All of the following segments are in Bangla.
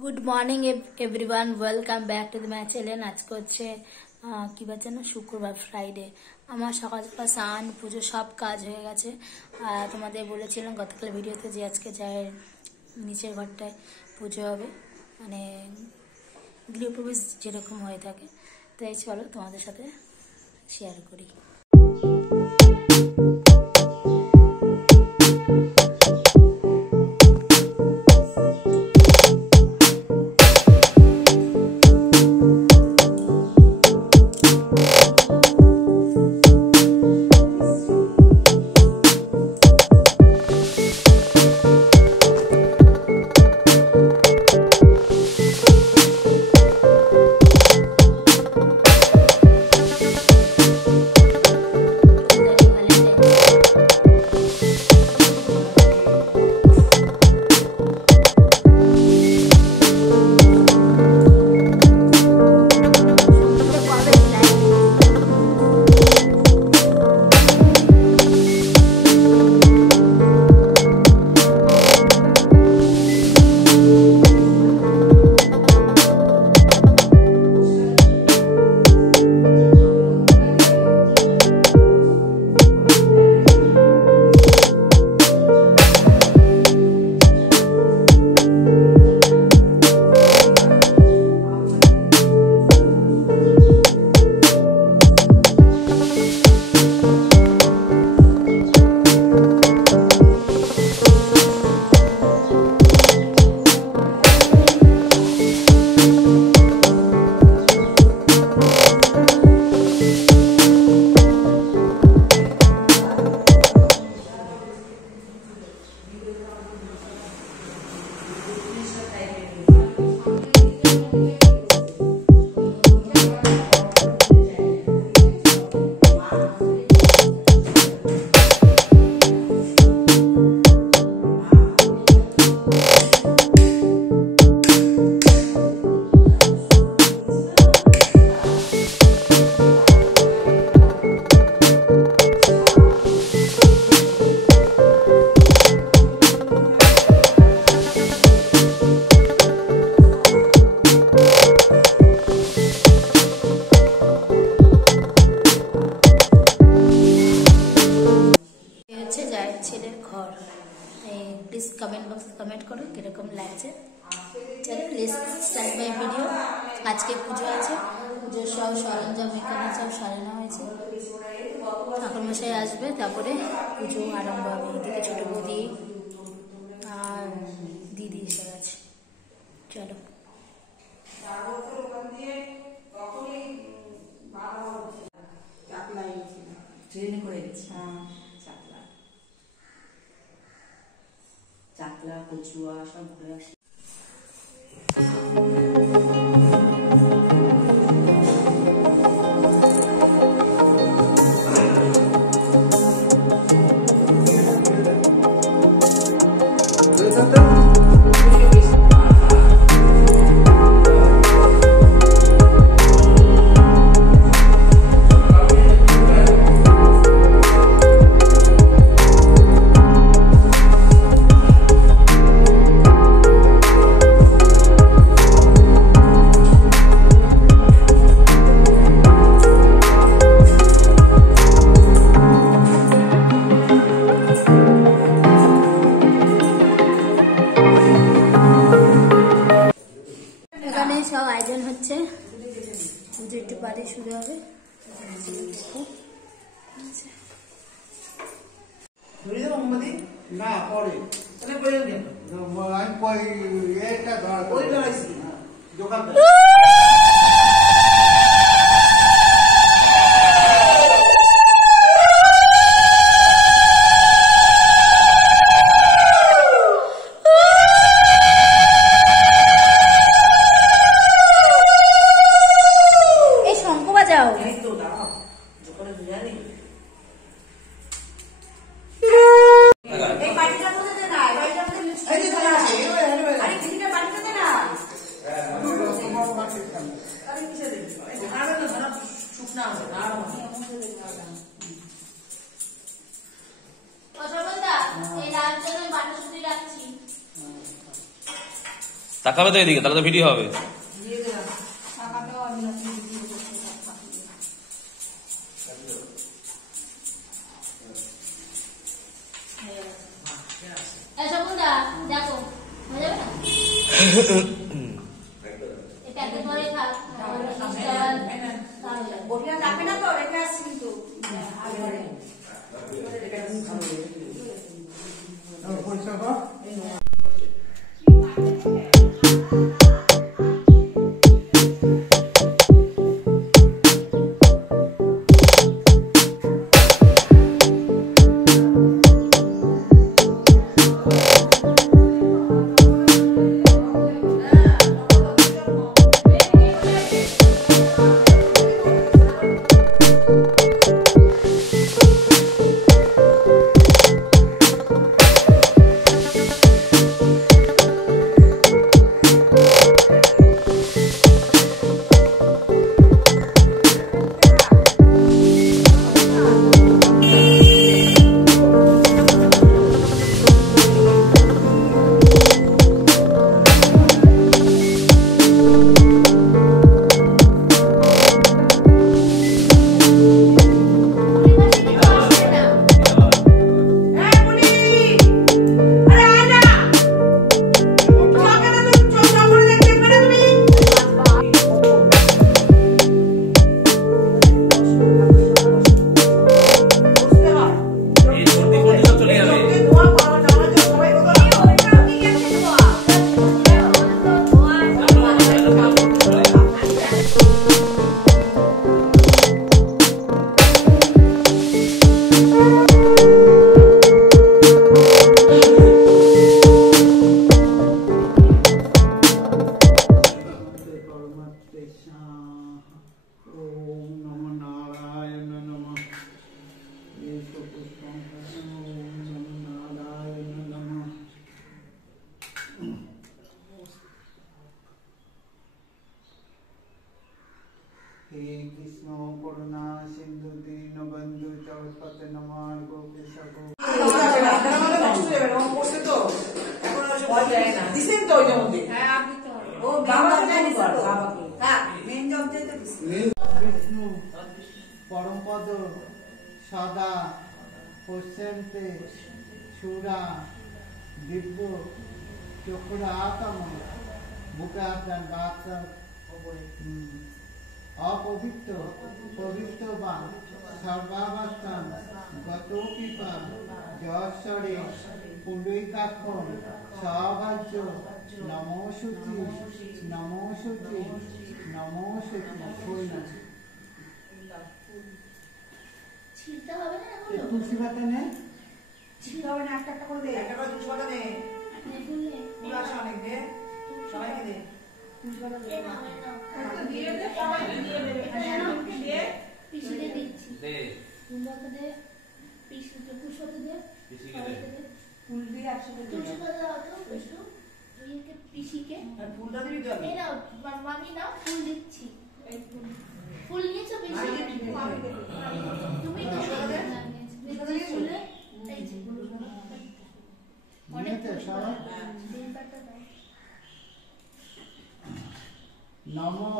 Good morning everyone, welcome back to my channel. आज को कि बार ना शुक्रवार फ्राइडे আমার সকালবেলা স্নান পুজো সব কাজ হয়ে গেছে। আর তোমাদের বলেছিলাম গতকাল ভিডিওতে যে আজকে যায় নিচের ঘরটায় পুজো হবে, মানে গৃহপ্রবেশ যেরকম হয়ে থাকে। তাই চলো তোমাদের সাথে শেয়ার করি। ছেলের ঘর, প্লিজ কমেন্ট বক্সে কমেন্ট করো কিরকম লাগছে। চলো লেটস স্টার্ট মাই ভিডিও। আজকে পুজো আছে, পুজোর সব সরঞ্জাম এখানে সব সাজানো হয়েছে। ঠাকুর মশাই আসবে, তারপরে পুজো আরম্ভ হবে। এদিকে ছোট বৌদি আর দিদি এসে গেছে। চলো ট্রেনে করে গেছি। চাকলা কচুয়া সব ঘুরে আসি। সব আয়োজন হচ্ছে, পুজো একটু বাড়ি শুরু হবে। তাকাবে তো এদিকে, তাহলে তো ভিডিও হবে। দেখো হয়ে যাবে না প্যাকেট করে থাক রাখবে না তো রেখে আসছি কিন্তু हे कृष्ण करुणा सिंधु दीनबंधु जगत्पते नमः गोपेशगो विष्णु परमपद सदा पश्यन्ते सुरा दिव्य चक्रातम बुकातन बातर अपवित्र पवित्रवान सर्वावस्थान गतोपिपा जशरे पुंडरीकाक्षं सभाज्य नमो शुचि नमो शुचि नमो शुचि শোনা ছিলতে হবে না এগুলো তুলসী পাতা নে ছিল না একটা একটা করে দে একটা করে তুলসী পাতা দে ফুল আছে অনেক দে সবাইকে দে তুলসী পাতা দে না দিয়ে দে সবাই দিয়ে দেবে দিয়ে পিসিতে দিচ্ছি দে ফুলটা দে পিসিতে পুষ্পতে দে পিসিকে দে ফুল দিয়ে একসাথে দে তুলসী পাতা দাও তো বিষ্ণু এইকে পিসিকে আর ফুলটা দিবি তো এই নাও মামি নাও ফুল দিচ্ছি এই ফুল নিয়েছো পিসিকে তুমি তো ফুল এই যে অনেক সবাই नमो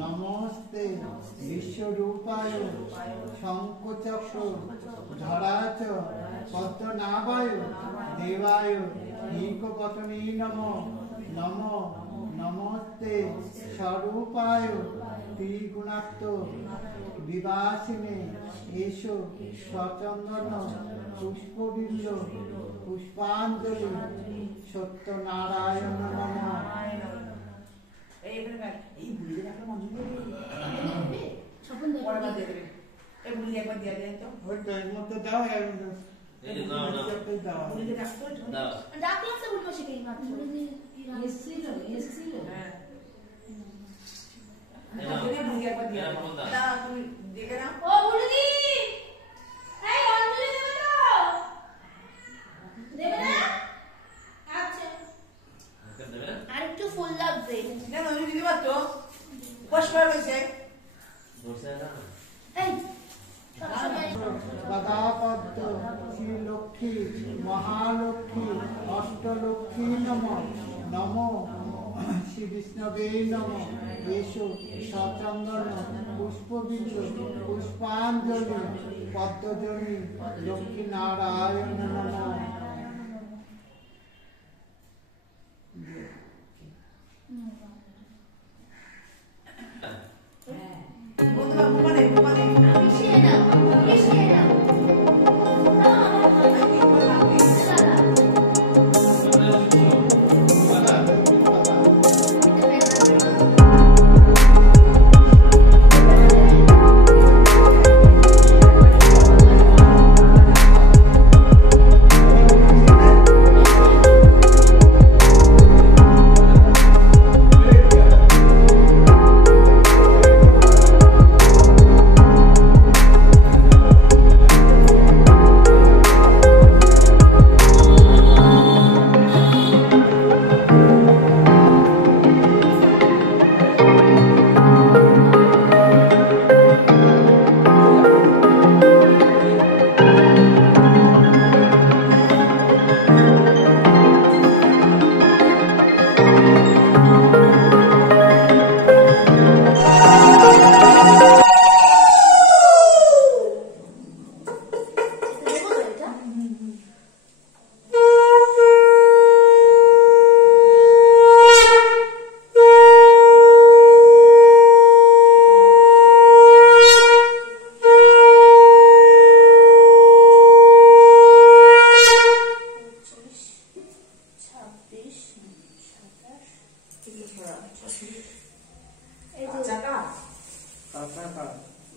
नमस्ते विश्वरूपाय शंखचक्र धराच पद्मनाभाय देवाय नीकपतने नमो नमो नमस्ते स्वरूपाय त्रिगुणात्म विवासिने एषो स्वचंदन पुष्पबिंद पुष्पांजलि सत्यनारायण नमः এই বুড়ি একটা মঞ্জুর করে ছপন দে পরে বাদ দিয়ে দেবে এই বুড়ি একবার দিয়ে দেন তো ওই তো এর মধ্যে দাও আর এই যে নাও নাও দাও বুড়ি রাখতো দাও ডাকলাম তো উল্টো শিখে মাত্র এসছিল হ্যাঁ এই নাও বুড়ি একবার দিয়ে এই নাও, দাও। দাও তুমি দেখে নাও ও বুড়ি এই অঞ্জলি দেবে তো দেবে না আচ্ছা দেবে না আর একটু ফুল লাগবে না না দিদি বাদ তো বস করে বসে বসে না এই সবসময় पदापद्म श्रीलक्ष्मी महालक्ष्मी अष्टलक्ष्मी नमो नमो শ্রী বিষ্ণবে নমঃ। এসো সচন্দন পুষ্পবীজ পুষ্পাঞ্জলি পদ্মজনি লক্ষ্মী নারায়ণ নমঃ। বন্ধুরা মুখানে মুখানে মিশিয়ে নাও, মিশিয়ে নাও।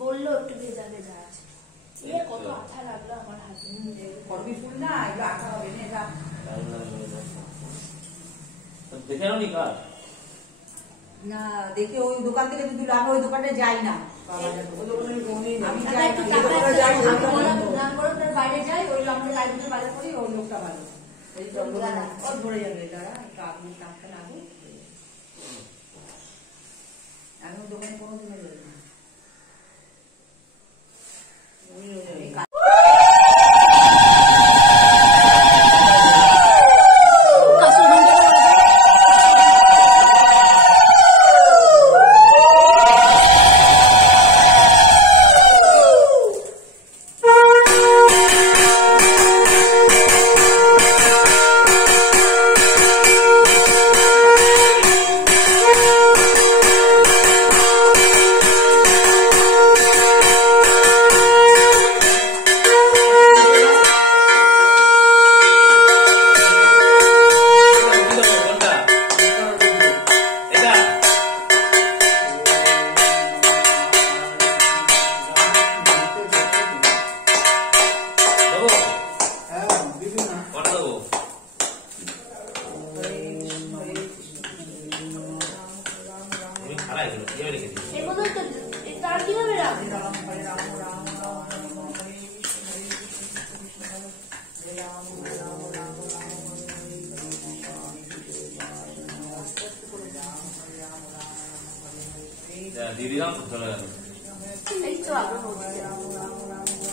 বললো একটু ভেজা ভেজা আছে। এ কত আঠা লাগলো আমার হাতে। করবি ফুল না এগুলো আঠা হবে না এটা দেখে নাও নি কার না দেখে ওই দোকান থেকে যদি আমি ওই দোকানে যাই না আমি যাই একটু না, টাকা এই দোকানে যাই না, দাম করে তার বাইরে যাই, ওই আমাদের লাইব্রেরির বাইরে করি, ওই লোকটা ভালো এই চন্দ্রকোনা ওর ধরে যাবে দাঁড়া একটু আগুন টাকা লাগবে আমি ওই দোকানে কোনোদিনও যাই না এই কাজ- কোনটা এটা দেবো হ্যাঁ দিদি না কটা দেবো তুমি খারাপ এগুলো কিভাবে রেখে দিচ্ছি এগুলো তো তার কিভাবে রাখবে? দিদিরাম চলে গেল এই তো আগে বলছি।